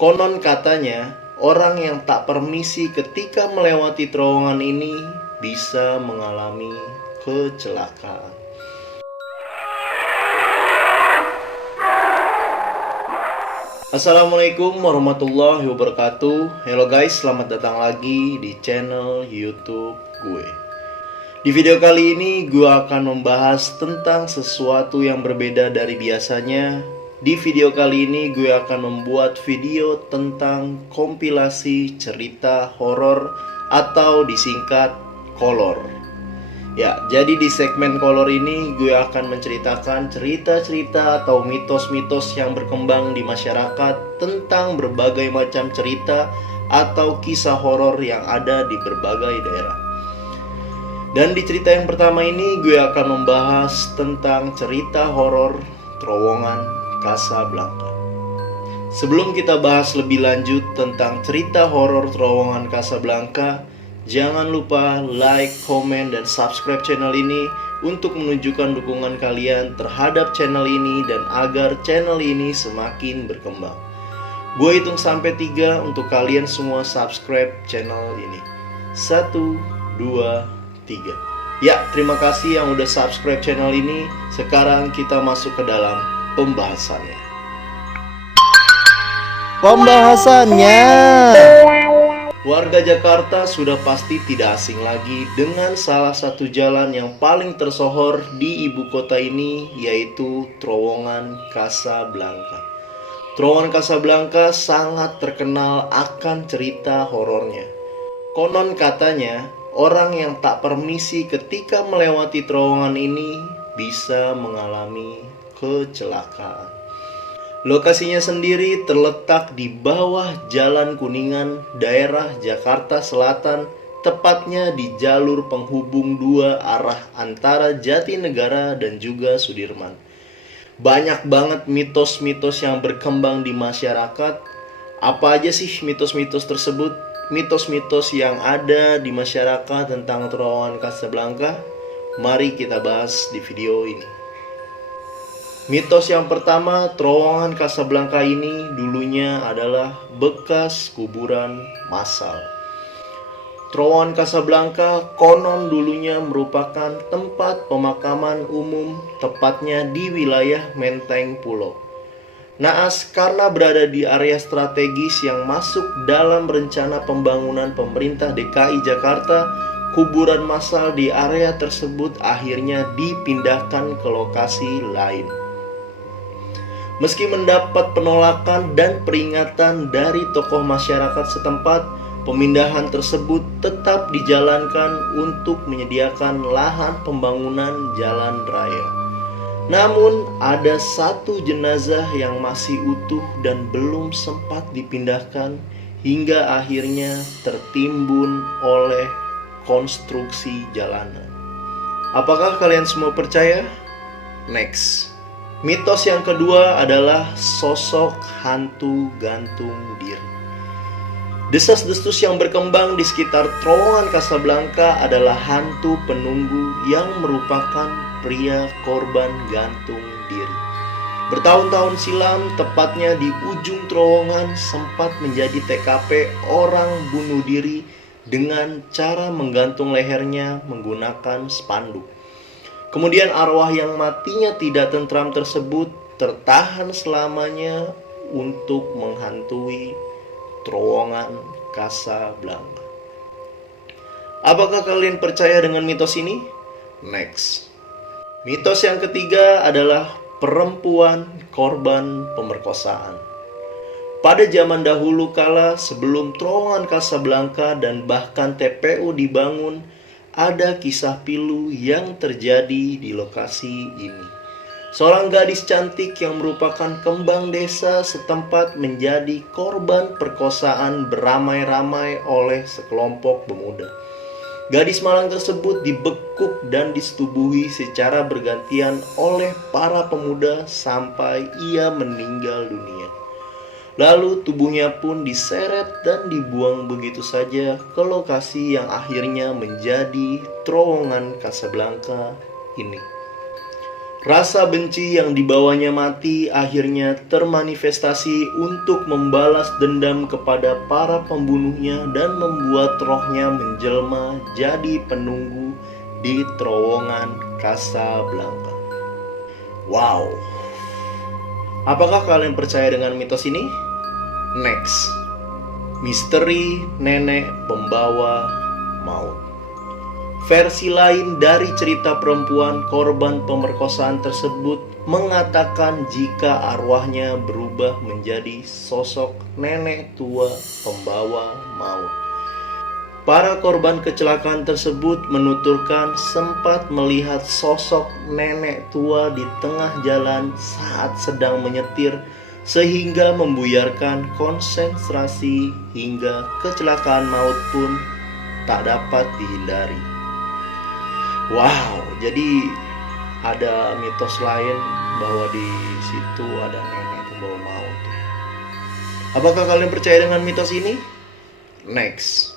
Konon katanya, orang yang tak permisi ketika melewati terowongan ini bisa mengalami kecelakaan. Assalamualaikum warahmatullahi wabarakatuh. Halo guys, selamat datang lagi di channel YouTube gue. Di video kali ini gue akan membahas tentang sesuatu yang berbeda dari biasanya. Di video kali ini gue akan membuat video tentang kompilasi cerita horor atau disingkat kolor. Ya, jadi di segmen kolor ini gue akan menceritakan cerita-cerita atau mitos-mitos yang berkembang di masyarakat tentang berbagai macam cerita atau kisah horor yang ada di berbagai daerah. Dan di cerita yang pertama ini gue akan membahas tentang cerita horor terowongan Casablanca. Sebelum kita bahas lebih lanjut tentang cerita horor terowongan Casablanca, jangan lupa like, komen, dan subscribe channel ini untuk menunjukkan dukungan kalian terhadap channel ini dan agar channel ini semakin berkembang. Gue hitung sampai 3 untuk kalian semua subscribe channel ini. 1, 2, 3. Ya, terima kasih yang udah subscribe channel ini. Sekarang kita masuk ke dalam pembahasannya. Warga Jakarta sudah pasti tidak asing lagi dengan salah satu jalan yang paling tersohor di ibu kota ini, yaitu terowongan Casablanca. Terowongan Casablanca sangat terkenal akan cerita horornya. Konon katanya, orang yang tak permisi ketika melewati terowongan ini bisa mengalami kecelakaan. Lokasinya sendiri terletak di bawah Jalan Kuningan, daerah Jakarta Selatan, tepatnya di jalur penghubung 2 arah antara Jatinegara dan juga Sudirman. Banyak banget mitos-mitos yang berkembang di masyarakat. Apa aja sih mitos-mitos tersebut? Mitos-mitos yang ada di masyarakat tentang terowongan Casablanca? Mari kita bahas di video ini. Mitos yang pertama, terowongan Casablanca ini dulunya adalah bekas kuburan massal. Terowongan Casablanca konon dulunya merupakan tempat pemakaman umum, tepatnya di wilayah Menteng Pulo. Naas, karena berada di area strategis yang masuk dalam rencana pembangunan pemerintah DKI Jakarta, kuburan massal di area tersebut akhirnya dipindahkan ke lokasi lain. Meski mendapat penolakan dan peringatan dari tokoh masyarakat setempat, pemindahan tersebut tetap dijalankan untuk menyediakan lahan pembangunan jalan raya. Namun, ada satu jenazah yang masih utuh dan belum sempat dipindahkan hingga akhirnya tertimbun oleh konstruksi jalanan. Apakah kalian semua percaya? Next. Mitos yang kedua adalah sosok hantu gantung diri. Desas-desus yang berkembang di sekitar terowongan Casablanca adalah hantu penunggu yang merupakan pria korban gantung diri. Bertahun-tahun silam, tepatnya di ujung terowongan, sempat menjadi TKP orang bunuh diri dengan cara menggantung lehernya menggunakan spanduk. Kemudian arwah yang matinya tidak tentram tersebut tertahan selamanya untuk menghantui terowongan Casablanca. Apakah kalian percaya dengan mitos ini? Next. Mitos yang ketiga adalah perempuan korban pemerkosaan. Pada zaman dahulu kala, sebelum terowongan Casablanca dan bahkan TPU dibangun, ada kisah pilu yang terjadi di lokasi ini. Seorang gadis cantik yang merupakan kembang desa setempat menjadi korban perkosaan beramai-ramai oleh sekelompok pemuda. Gadis malang tersebut dibekuk dan disetubuhi secara bergantian oleh para pemuda sampai ia meninggal dunia. Lalu tubuhnya pun diseret dan dibuang begitu saja ke lokasi yang akhirnya menjadi terowongan Casablanca ini. Rasa benci yang dibawanya mati akhirnya termanifestasi untuk membalas dendam kepada para pembunuhnya dan membuat rohnya menjelma jadi penunggu di terowongan Casablanca. Wow. Apakah kalian percaya dengan mitos ini? Next. Misteri nenek pembawa maut. Versi lain dari cerita perempuan korban pemerkosaan tersebut mengatakan jika arwahnya berubah menjadi sosok nenek tua pembawa maut. Para korban kecelakaan tersebut menuturkan sempat melihat sosok nenek tua di tengah jalan saat sedang menyetir sehingga membuyarkan konsentrasi hingga kecelakaan maut pun tak dapat dihindari. Wow, jadi ada mitos lain bahwa di situ ada nenek pembawa maut. Apakah kalian percaya dengan mitos ini? Next.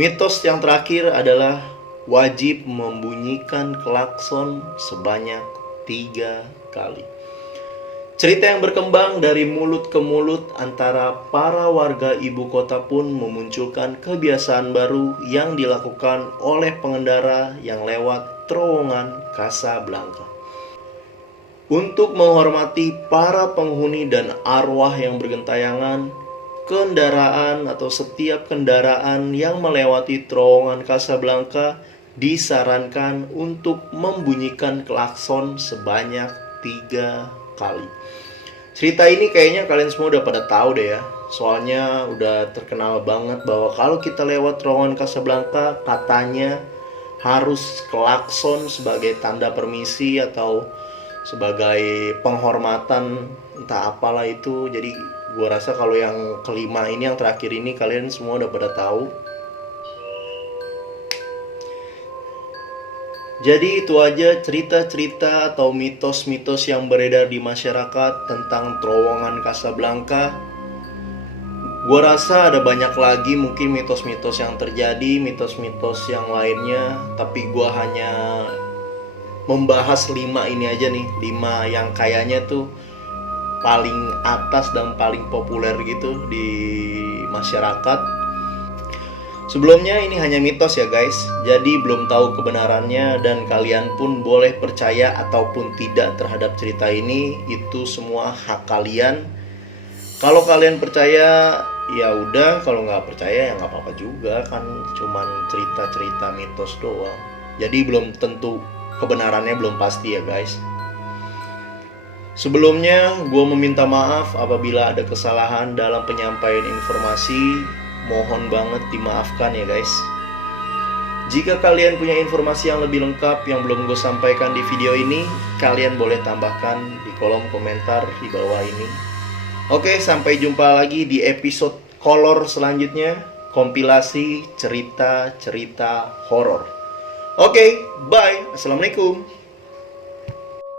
Mitos yang terakhir adalah wajib membunyikan klakson sebanyak 3 kali. Cerita yang berkembang dari mulut ke mulut antara para warga ibu kota pun memunculkan kebiasaan baru yang dilakukan oleh pengendara yang lewat terowongan Casablanca. Untuk menghormati para penghuni dan arwah yang bergentayangan, kendaraan atau setiap kendaraan yang melewati terowongan Casablanca disarankan untuk membunyikan klakson sebanyak 3 kali. Cerita ini kayaknya kalian semua udah pada tahu deh ya. Soalnya udah terkenal banget bahwa kalau kita lewat terowongan Casablanca katanya harus klakson sebagai tanda permisi atau sebagai penghormatan, entah apalah itu. Jadi gua rasa kalau yang kelima ini, yang terakhir ini, kalian semua udah pada tahu. Jadi itu aja cerita-cerita atau mitos-mitos yang beredar di masyarakat tentang terowongan Casablanca. Gua rasa ada banyak lagi mungkin mitos-mitos yang terjadi, mitos-mitos yang lainnya, tapi gua hanya membahas 5 ini aja nih, 5 yang kayaknya tuh paling atas dan paling populer gitu di masyarakat. Sebelumnya ini hanya mitos ya guys, jadi belum tahu kebenarannya dan kalian pun boleh percaya ataupun tidak terhadap cerita ini, itu semua hak kalian. Kalau kalian percaya ya udah, kalau nggak percaya ya nggak apa-apa juga, kan cuman cerita-cerita mitos doang. Jadi belum tentu kebenarannya, belum pasti ya guys. Sebelumnya gue meminta maaf apabila ada kesalahan dalam penyampaian informasi. Mohon banget dimaafkan ya guys. Jika kalian punya informasi yang lebih lengkap yang belum gue sampaikan di video ini, kalian boleh tambahkan di kolom komentar di bawah ini. Oke, sampai jumpa lagi di episode kolor selanjutnya, kompilasi cerita-cerita horor. Oke, bye. Assalamualaikum.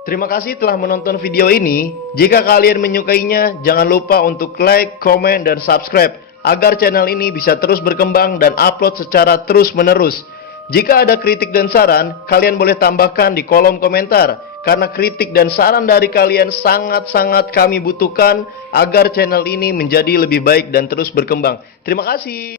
Terima kasih telah menonton video ini. Jika kalian menyukainya, jangan lupa untuk like, komen, dan subscribe agar channel ini bisa terus berkembang dan upload secara terus-menerus. Jika ada kritik dan saran, kalian boleh tambahkan di kolom komentar, karena kritik dan saran dari kalian sangat-sangat kami butuhkan agar channel ini menjadi lebih baik dan terus berkembang. Terima kasih.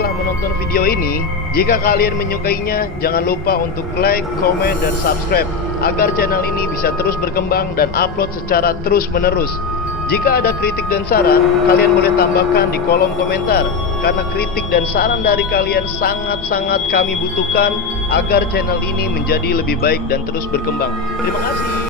Menonton video ini. Jika kalian menyukainya, jangan lupa untuk like, komen, dan subscribe agar channel ini bisa terus berkembang dan upload secara terus-menerus. Jika ada kritik dan saran, kalian boleh tambahkan di kolom komentar, karena kritik dan saran dari kalian sangat-sangat kami butuhkan agar channel ini menjadi lebih baik dan terus berkembang. Terima kasih.